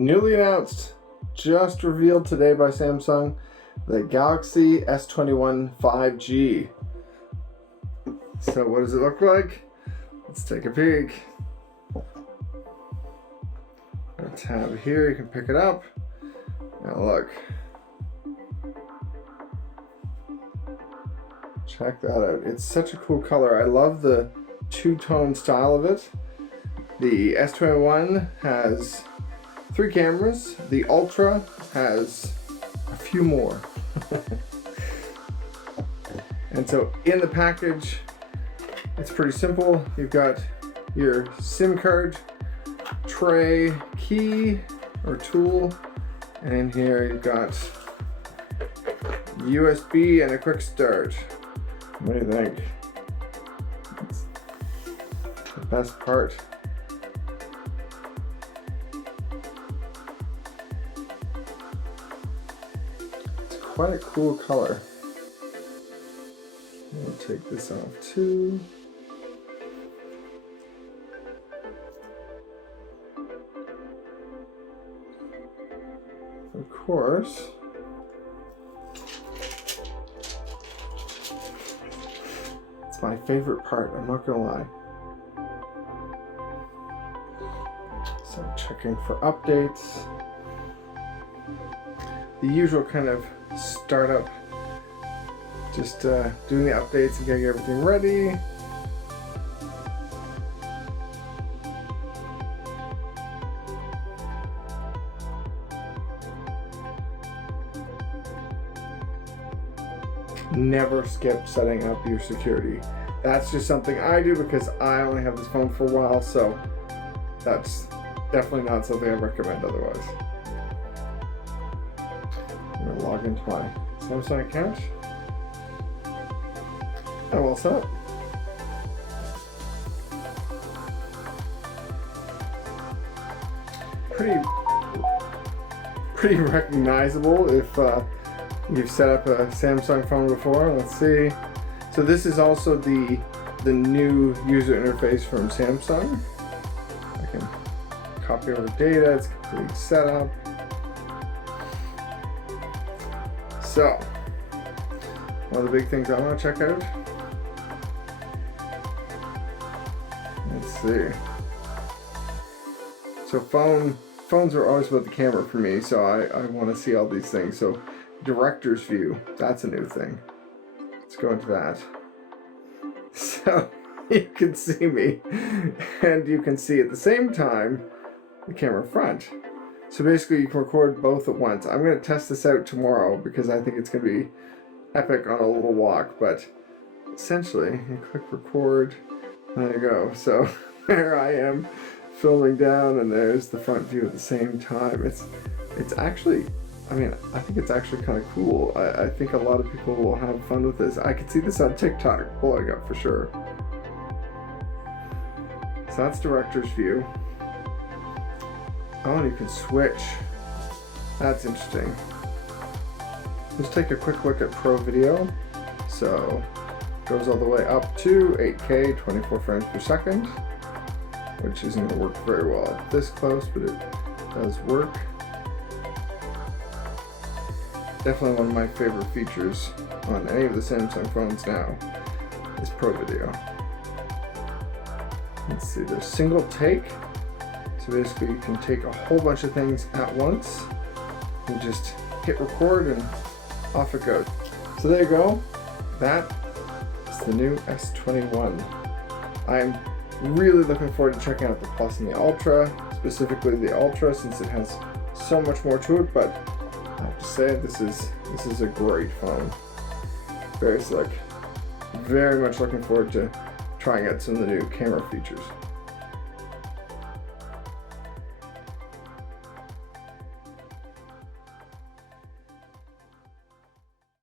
Newly announced, just revealed today by Samsung, the Galaxy S21 5G. So what does it look like? Let's take a peek. A tab here, you can pick it up. Now look. Check that out. It's such a cool color. I love the two-tone style of it. The S21 has 3 cameras. The Ultra has a few more. And so in the package, it's pretty simple. You've got your SIM card, tray, key or tool, and in here you've got USB and a quick start. What do you think? It's the best part. It's quite a cool color. I'll take this off too. Of course, it's my favorite part, I'm not gonna lie. So I'm checking for updates. The usual kind of startup, just doing the updates and getting everything ready. Never skip setting up your security. That's just something I do because I only have this phone for a while, so that's definitely not something I recommend otherwise. I'm gonna log into my Samsung account. I'm all set. Pretty recognizable if you've set up a Samsung phone before. Let's see. So this is also the new user interface from Samsung. I can copy over data. It's complete setup. So one of the big things I want to check out. Let's see. So phones are always about the camera for me, so I want to see all these things. So director's view, that's a new thing. Let's go into that. So you can see me and you can see at the same time the camera front. So basically you can record both at once. I'm going to test this out tomorrow because I think it's going to be epic on a little walk, but essentially you click record and there you go. So there I am filming down and there's the front view at the same time. It's actually, I mean, I think it's actually kind of cool. I think a lot of people will have fun with this. I could see this on TikTok blowing up for sure. So that's director's view. Oh, and you can switch. That's interesting. Let's take a quick look at Pro Video. So it goes all the way up to 8K, 24 frames per second, which isn't going to work very well at this close, but it does work. Definitely one of my favorite features on any of the Samsung phones now is Pro Video. Let's see, there's single take. So basically you can take a whole bunch of things at once and just hit record and off it goes. So there you go. That is the new S21. I'm really looking forward to checking out the Plus and the Ultra, specifically the Ultra since it has so much more to it, but I have to say this is a great phone. Very slick. Very much looking forward to trying out some of the new camera features.